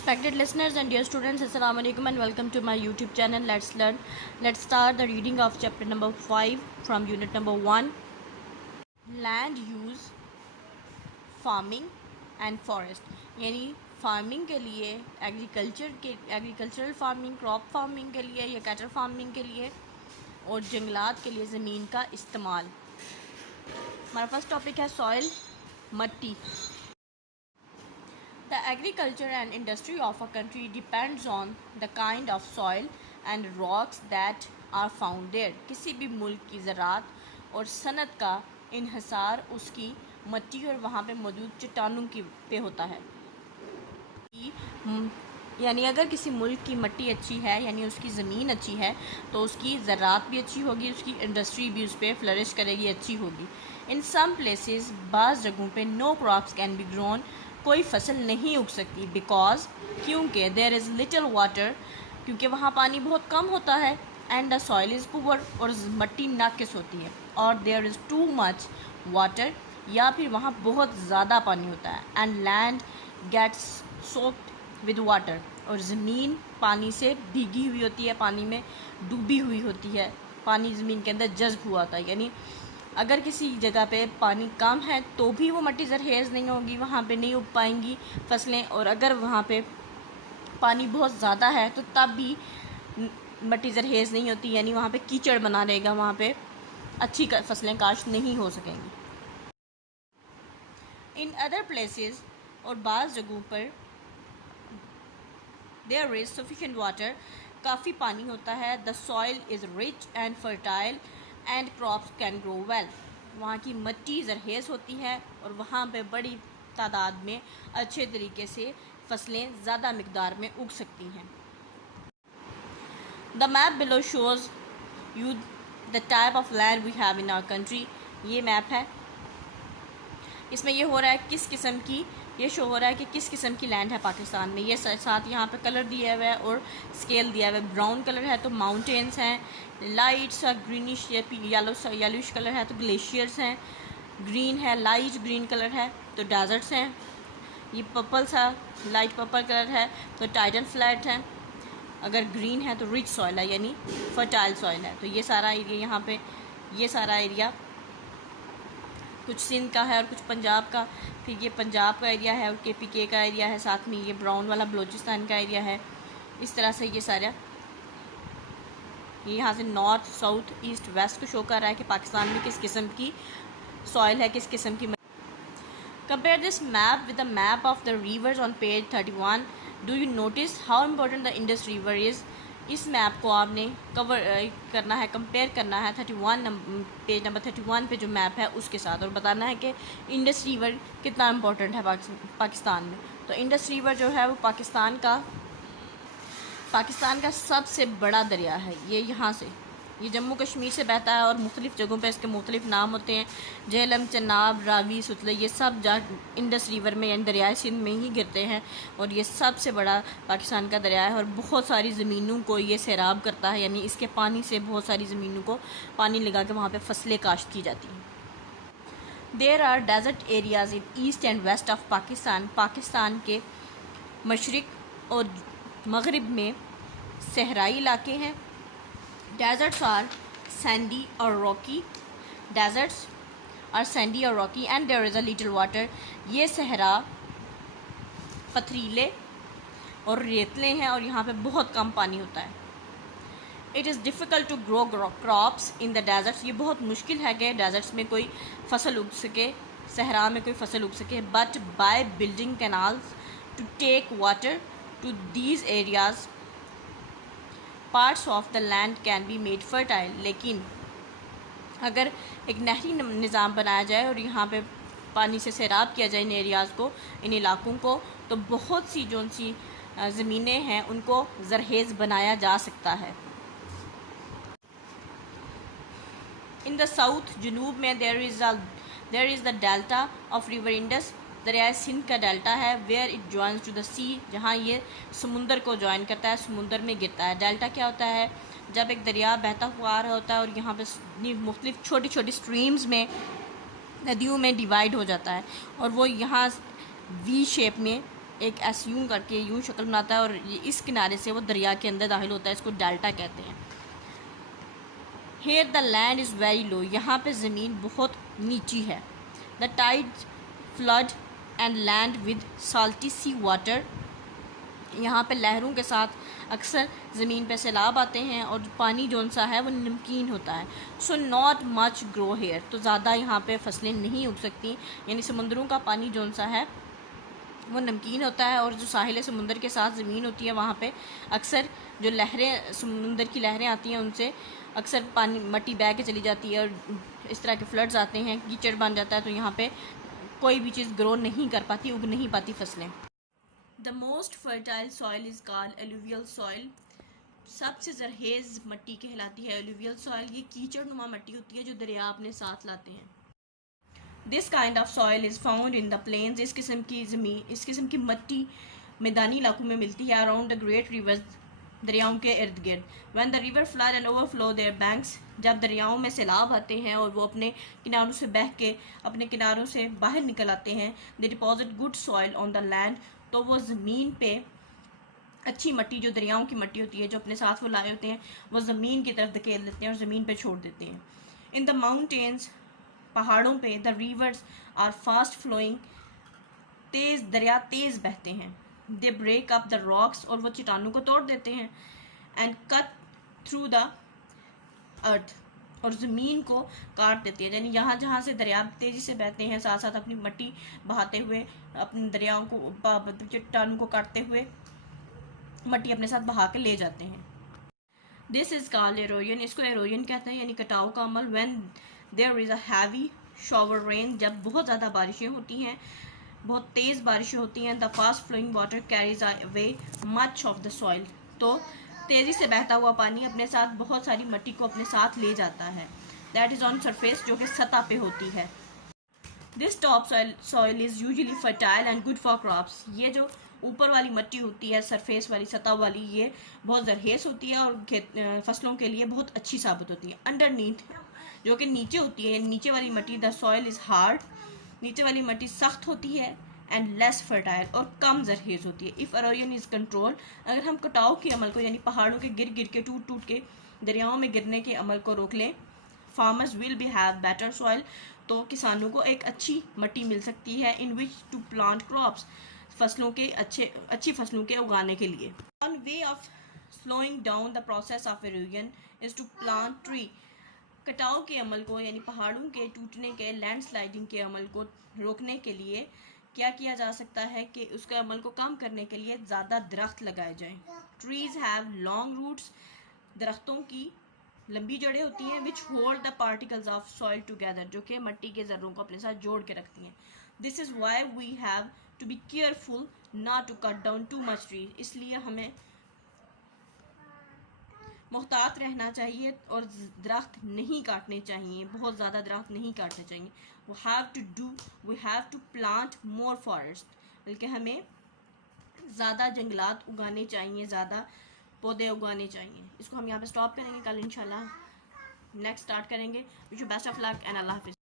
Respected listeners and dear students, Assalamu alaikum and welcome to my YouTube channel. Let's learn. Let's start the reading of chapter number 5 from unit number 1. Land use, farming and forest. यानी farming के लिए agricultural farming, crop farming के लिए या cattle farming के लिए और जंगलात के लिए ज़मीन का इस्तेमाल। हमारा फर्स्ट टॉपिक है सॉइल, मट्टी। The agriculture and industry of a country depends on the kind of soil and rocks that are found there. किसी भी मुल्क की ज़राअत और सनत का इन्हिसार उसकी मट्टी और वहाँ पे मौजूद चट्टानों की पे होता है। यानी अगर किसी मुल्क की मट्टी अच्छी है, यानी उसकी ज़मीन अच्छी है, तो उसकी ज़राअत भी अच्छी होगी, उसकी इंडस्ट्री भी उस पर फ्लरिश करेगी, अच्छी होगी। इन सम प्लेसेस, बाज़ जगहों पे no crops can be grown, कोई फसल नहीं उग सकती, बिकॉज क्योंकि देयर इज़ लिटिल वाटर, क्योंकि वहाँ पानी बहुत कम होता है, and the soil is poor, और मट्टी नाकिस होती है, और there is too much water, या फिर वहाँ बहुत ज़्यादा पानी होता है, and land gets soaked with water, और ज़मीन पानी से भीगी हुई होती है, पानी में डूबी हुई होती है, पानी ज़मीन के अंदर जज़्ब हुआ होता है। यानी अगर किसी जगह पे पानी कम है तो भी वो मट्टी ज़रहेज़ नहीं होगी, वहाँ पे नहीं उग पाएंगी फसलें, और अगर वहाँ पे पानी बहुत ज़्यादा है तो तब भी मट्टी ज़रहेज़ नहीं होती, यानी वहाँ पे कीचड़ बना रहेगा, वहाँ पे अच्छी फसलें काश्त नहीं हो सकेंगी। इन अदर प्लेसेस, और बाज़ जगहों पर, देयर इज़ सफिशेंट वाटर, काफ़ी पानी होता है, the soil is rich and fertile and crops can grow well, वहाँ की मिट्टी ज़रहेज़ होती है और वहाँ पे बड़ी तादाद में अच्छे तरीके से फसलें ज़्यादा मिकदार में उग सकती हैं। The map below shows you the type of land we have in our country. ये मैप है, इसमें ये हो रहा है किस किस्म की, ये शो हो रहा है कि किस किस्म की लैंड है पाकिस्तान में। ये साथ यहाँ पे कलर दिया हुआ है और स्केल दिया हुआ है। ब्राउन कलर है तो माउंटेन्स हैं, लाइट सा ग्रीनिश या येलोइश कलर है तो ग्लेशियर्स हैं, ग्रीन है, लाइट ग्रीन कलर है तो डेजर्ट्स हैं, ये पर्पल सा लाइट पर्पल कलर है तो टाइडल फ्लैट है, अगर ग्रीन है तो रिच सॉइल है, यानी फर्टाइल सॉइल है। तो ये सारा एरिया यहाँ पे, ये सारा एरिया कुछ सिंध का है और कुछ पंजाब का, फिर ये पंजाब का एरिया है और KPK का एरिया है, साथ में ये ब्राउन वाला बलूचिस्तान का एरिया है। इस तरह से ये सारा, ये यहाँ से नॉर्थ साउथ ईस्ट वेस्ट को शो कर रहा है कि पाकिस्तान में किस किस्म की सॉइल है, किस किस्म की। Compare this map with the map of the reverse on page 31। Do you notice how important the Indus river is. इस मैप को आपने कवर करना है, कंपेयर करना है पेज नंबर 31 पे जो मैप है उसके साथ, और बताना है कि इंडस रिवर कितना इम्पोर्टेंट है पाकिस्तान में। तो इंडस रिवर जो है वो पाकिस्तान का सबसे बड़ा दरिया है। ये यहाँ से, ये जम्मू कश्मीर से बहता है और मुख्तलिफ़ जगहों पे इसके मुख्तलिफ़ नाम होते हैं, झेलम, चनाब, रावी, सुतले, ये सब इंडस रिवर में यानी दरियाए सिंध में ही गिरते हैं, और ये सबसे बड़ा पाकिस्तान का दरिया है और बहुत सारी ज़मीनों को ये सैराब करता है, यानी इसके पानी से बहुत सारी ज़मीनों को पानी लगा के वहाँ पर फसलें काश्त की जाती हैं। There are desert areas in east and west of Pakistan. Pakistan के मशरिक़ और मगरिब में सहराई इलाके हैं। डेजर्ट्स आर सैंडी और रॉकी, डेजर्ट्स आर सैंडी और rocky and there is a little water. ये सहरा पथरीले और रेतले हैं और यहाँ पे बहुत कम पानी होता है। It is difficult to grow crops in the deserts. ये बहुत मुश्किल है कि डेजर्ट्स में कोई फसल उग सके, सहरा में कोई फसल उग सके, but by building canals to take water to these areas parts of the land can be made fertile. लेकिन अगर एक नहरी निज़ाम बनाया जाए और यहाँ पे पानी से सैराब किया जाए इन एरियाज़ को, इन इलाकों को, तो बहुत सी जो सी ज़मीनें हैं उनको ज़रहेज़ बनाया जा सकता है। इन द साउथ, जनूब में, there is the delta of river Indus, दरिया सिंध का डेल्टा है, where it joins to the sea, जहाँ ये समुंदर को जॉइन करता है, समुंदर में गिरता है। डेल्टा क्या होता है, जब एक दरिया बहता हुआ आ रहा होता है और यहाँ पे मुख्तलिफ छोटी छोटी स्ट्रीम्स में, नदियों में डिवाइड हो जाता है और वो यहाँ V शेप में एक ऐसे यूं करके यूं शक्ल बनाता है और ये इस किनारे से वो दरिया के अंदर दाखिल होता है, इसको डेल्टा कहते हैं। Here the land is very low, यहाँ पे ज़मीन बहुत नीची है। The tide flood and land with salty sea water, यहाँ पे लहरों के साथ अक्सर ज़मीन पे सैलाब आते हैं और पानी जौन सा है वो नमकीन होता है। So not much grow here, तो ज़्यादा यहाँ पे फसलें नहीं उग सकती, यानी समुंदरों का पानी जौन सा है वो नमकीन होता है और जो साहिल समुंदर के साथ ज़मीन होती है वहाँ पे अक्सर जो लहरें, समुंदर की लहरें आती हैं उनसे अक्सर पानी मट्टी बह के चली जाती है और इस तरह के फ्लड्स आते हैं, कीचड़ बन जाता है, तो यहाँ पे कोई भी चीज़ ग्रो नहीं कर पाती, उग नहीं पाती फसलें। The most fertile soil is called alluvial soil, सबसे जरहेज़ मट्टी कहलाती है एलुवियल सॉइल। ये कीचड़ नुमा मट्टी होती है जो दरिया अपने साथ लाते हैं। This kind of soil is found in the plains, इस किस्म की ज़मीन, इस किस्म की मट्टी मैदानी इलाकों में मिलती है। अराउंड द ग्रेट रिवर्स, दरियाओं के इर्द गिर्द। When the river flood and overflow their banks, जब दरियाओं में सैलाब आते हैं और वो अपने किनारों से बह के अपने किनारों से बाहर निकल आते हैं, they deposit good soil on the land, तो वो ज़मीन पे अच्छी मट्टी, जो दरियाओं की मट्टी होती है जो अपने साथ वो लाए होते हैं, वो ज़मीन की तरफ धकेल देते हैं और ज़मीन पे छोड़ देते हैं। इन द माउंटेन्स, पहाड़ों पे, the rivers are fast flowing, तेज़ दरिया तेज़ बहते हैं। They break up the rocks, और वो चट्टानों को तोड़ देते हैं। And cut through the earth, और ज़मीन को काट देती है, यानी यहाँ जहाँ से दरिया तेज़ी से बहते हैं साथ साथ अपनी मट्टी बहाते हुए, अपने दरियाओं को, चट्टानों को काटते हुए मट्टी अपने साथ बहा के ले जाते हैं। दिस इज़ कॉल्ड एरोजन, इसको एरोजन कहते हैं, यानी कटाव का अमल। When there is a heavy shower rain, जब बहुत ज़्यादा बारिशें होती हैं, बहुत तेज़ बारिशें होती हैं, the fast flowing water carries away much of the soil, तो तेज़ी से बहता हुआ पानी अपने साथ बहुत सारी मट्टी को अपने साथ ले जाता है। दैट इज़ ऑन सरफेस, जो कि सतह पे होती है। This top soil is usually fertile and good for crops, ये जो ऊपर वाली मट्टी होती है, सरफेस वाली, सतह वाली, ये बहुत जरहेज़ होती है और फसलों के लिए बहुत अच्छी साबित होती है। अंडरनीथ, जो कि नीचे होती है, नीचे वाली मट्टी, द सॉइल इज़ हार्ड, नीचे वाली मट्टी सख्त होती है, एंड लेस फर्टाइल, और कम जरहेज़ होती है। इफ़ एरोजन इज़ कंट्रोल, अगर हम कटाव के अमल को, यानी पहाड़ों के गिर गिर के, टूट टूट के दरियाओं में गिरने के अमल को रोक लें, farmers will be have better soil, तो किसानों को एक अच्छी मट्टी मिल सकती है, in which to plant crops, फसलों के अच्छी फसलों के उगाने के लिए। One way of slowing down the process of erosion is to plant tree, कटाव के अमल को, यानी पहाड़ों के टूटने के, लैंडस्लाइडिंग के अमल को रोकने के लिए क्या किया जा सकता है कि उसके अमल को कम करने के लिए ज़्यादा दरख्त लगाए जाएं। ट्रीज़ हैव लॉन्ग रूट्स, दरख्तों की लंबी जड़ें होती हैं, which hold the particles of soil together, जो कि मट्टी के ज़र्रों को अपने साथ जोड़ के रखती हैं। This is why we have to be careful not to cut down too much tree, इसलिए हमें मुहतात रहना चाहिए और दरख्त नहीं काटने चाहिए, बहुत ज़्यादा दरख्त नहीं काटने चाहिए। We have to plant more forest, बल्कि हमें ज़्यादा जंगलात उगाने चाहिए, ज़्यादा पौधे उगाने चाहिए। इसको हम यहाँ पे स्टॉप करेंगे, कल इंशाल्लाह नेक्स्ट स्टार्ट करेंगे। Wish you best of luck and अल्लाह हाफिज़।